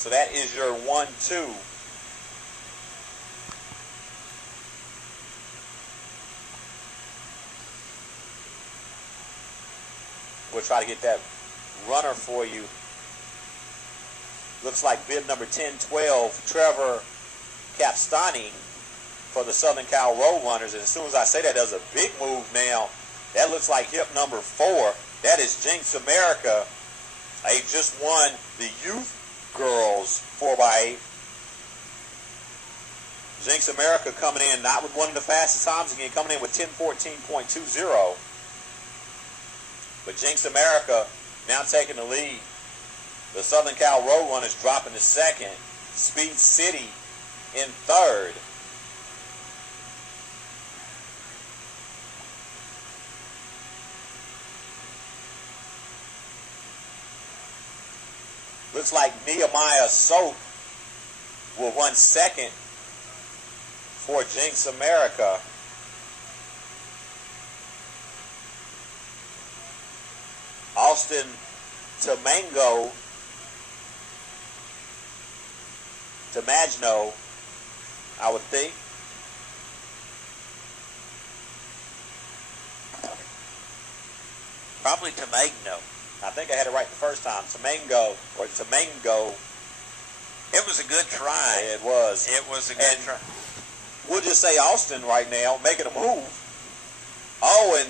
So that is your 1-2. We'll try to get that runner for you. Looks like bib number 1012, Trevor Capstani for the Southern Cal Road Runners. And as soon as I say that, does a big move now. That looks like hip number 4. That is Jinx America. They just won the youth girls 4x8. Jinx America coming in not with one of the fastest times again, coming in with 10:14.20. But Jinx America now taking the lead. The Southern Cal Road Runners dropping to second. Speed City in third. Looks like Nehemiah Soap will run second for Jinx America. Austin Tamagno, I would think. Probably Tamagno. I think I had it right the first time. Tamango or Tamango. It was a good try. It was. It was a good try. We'll just say Austin right now, making a move. Oh, and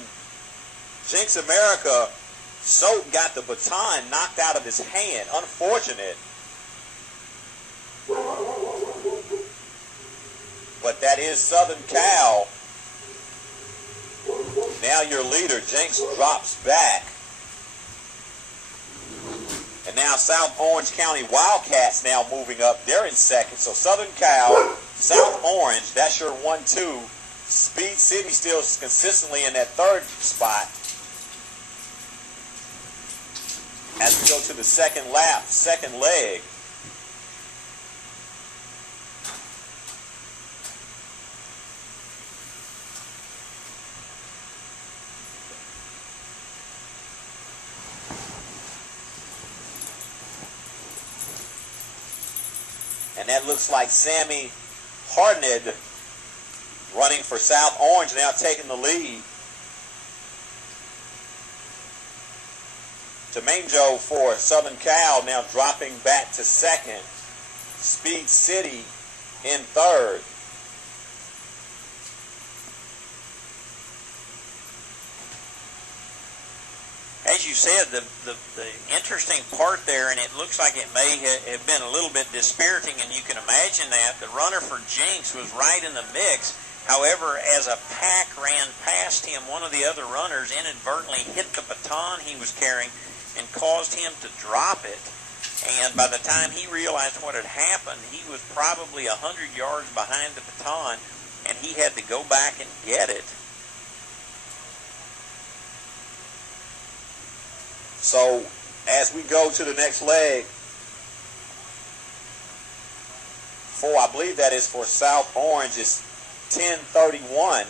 Jinx America, Soap got the baton knocked out of his hand. Unfortunate. But that is Southern Cal. Now your leader, Jinx, drops back. And now South Orange County Wildcats now moving up. They're in second. So Southern Cal, South Orange, that's your 1-2. Speed City still consistently in that third spot. As we go to the second lap, second leg. And that looks like Sammy Hartnett running for South Orange, now taking the lead. Tamango for Southern Cal now dropping back to second. Speed City in third. As you said, the interesting part there, and it looks like it may have been a little bit dispiriting, and you can imagine that, the runner for Jinx was right in the mix. However, as a pack ran past him, one of the other runners inadvertently hit the baton he was carrying and caused him to drop it. And by the time he realized what had happened, he was probably 100 yards behind the baton, and he had to go back and get it. So, as we go to the next leg, I believe that is for South Orange, it's 10:31,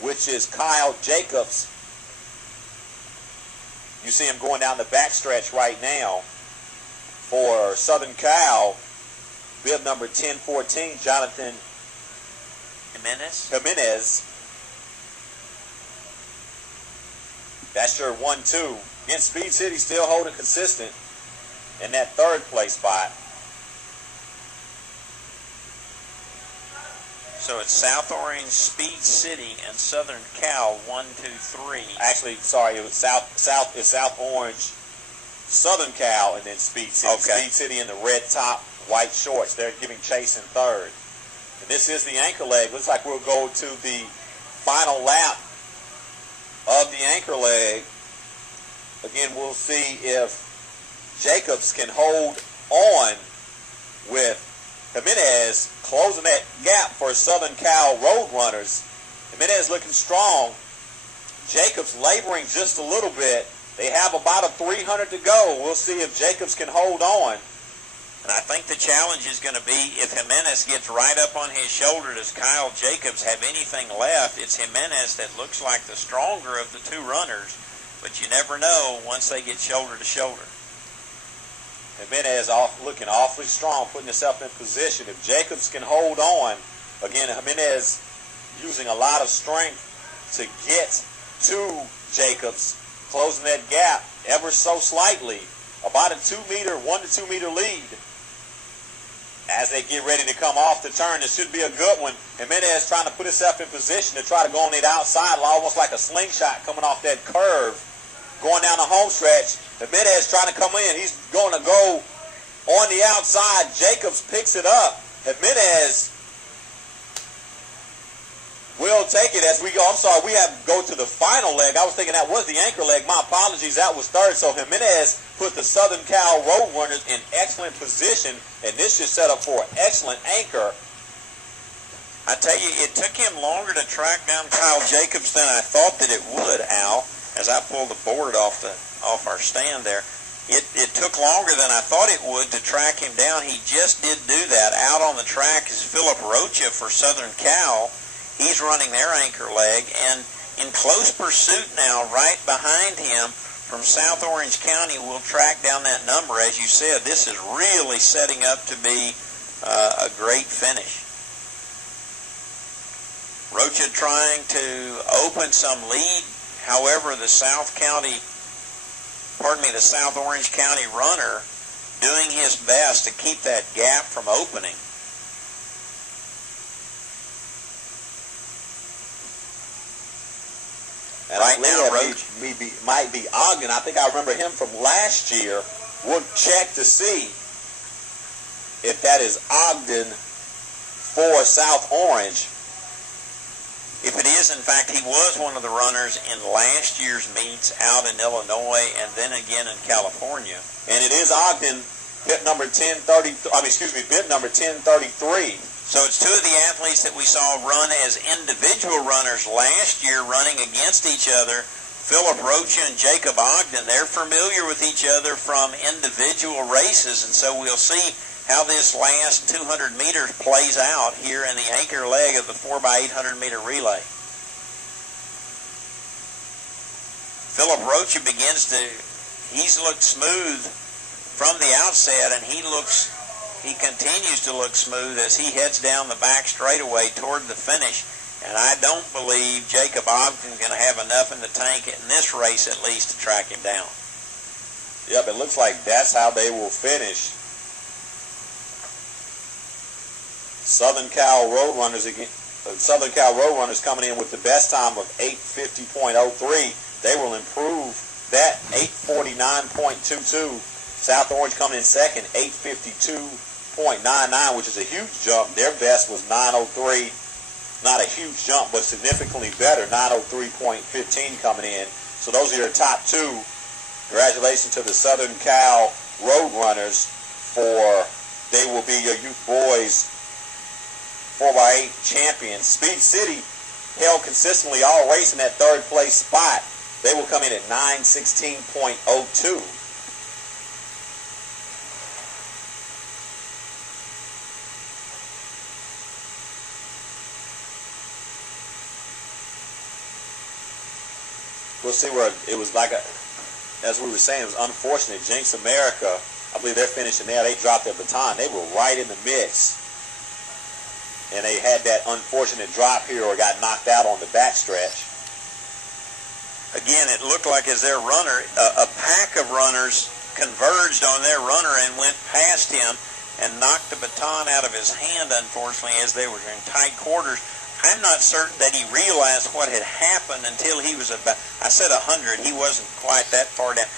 which is Kyle Jacobs. You see him going down the backstretch right now. For Southern Cal, bib number 1014, Jonathan Jimenez. That's your 1-2. Again, Speed City still holding consistent in that third place spot. So it's South Orange, Speed City, and Southern Cal 1, 2, 3. Actually, sorry, it was South Orange, Southern Cal, and then Speed City. Okay. Speed City in the red top, white shorts. They're giving chase in third. And this is the anchor leg. Looks like we'll go to the final lap of the anchor leg. Again, we'll see if Jacobs can hold on with Jimenez closing that gap for Southern Cal Road Runners. Jimenez looking strong. Jacobs laboring just a little bit. They have about a 300 to go. We'll see if Jacobs can hold on. And I think the challenge is going to be if Jimenez gets right up on his shoulder, does Kyle Jacobs have anything left? It's Jimenez that looks like the stronger of the two runners, but you never know once they get shoulder to shoulder. Jimenez looking awfully strong, putting himself in position. If Jacobs can hold on, again, Jimenez using a lot of strength to get to Jacobs, closing that gap ever so slightly, about a 1 to 2 meter lead. As they get ready to come off the turn, this should be a good one. Jimenez trying to put himself in position to try to go on the outside, almost like a slingshot coming off that curve, going down the home stretch. Jimenez trying to come in. He's going to go on the outside. Jacobs picks it up. Jimenez will take it as we go. I'm sorry, we have to go to the final leg. I was thinking that was the anchor leg. My apologies, that was third. So Jimenez put the Southern Cal Roadrunners in excellent position, and this should set up for an excellent anchor. I tell you, it took him longer to track down Kyle Jacobs than I thought that it would, Al, as I pulled the board off our stand there. It took longer than I thought it would to track him down. He just did do that. Out on the track is Philip Rocha for Southern Cal. He's running their anchor leg, and in close pursuit now, right behind him from South Orange County, will track down that number. As you said, this is really setting up to be a great finish. Rocha trying to open some lead. However, the South Orange County runner doing his best to keep that gap from opening. And right now, might be Ogden. I think I remember him from last year. We'll check to see if that is Ogden for South Orange. If it is, in fact, he was one of the runners in last year's meets out in Illinois and then again in California. And it is Ogden, bib number 1033. Bib number 1033. So it's two of the athletes that we saw run as individual runners last year running against each other. Philip Rocha and Jacob Ogden, they're familiar with each other from individual races, and so we'll see how this last 200 meters plays out here in the anchor leg of the 4x800 meter relay. Philip Rocha he's looked smooth from the outset, and he continues to look smooth as he heads down the back straightaway toward the finish. And I don't believe Jacob Ogden's going to have enough in the tank in this race at least to track him down. Yep, it looks like that's how they will finish. Southern Cal Roadrunners coming in with the best time of 8:50.03. They will improve that 8:49.22. South Orange coming in second, 8:52.99, which is a huge jump. Their best was 9:03. Not a huge jump, but significantly better. 9:03.15 coming in. So those are your top two. Congratulations to the Southern Cal Roadrunners they will be your youth boys 4x8 champions. Speed City held consistently all race in that third place spot. They will come in at 9:16.02. We'll see where it was as we were saying, it was unfortunate. Jinx America, I believe they're finishing there. They dropped their baton. They were right in the mix. And they had that unfortunate drop here or got knocked out on the backstretch. Again, it looked like as their runner, a pack of runners converged on their runner and went past him and knocked the baton out of his hand, unfortunately, as they were in tight quarters. I'm not certain that he realized what had happened until he was about, I said 100, he wasn't quite that far down.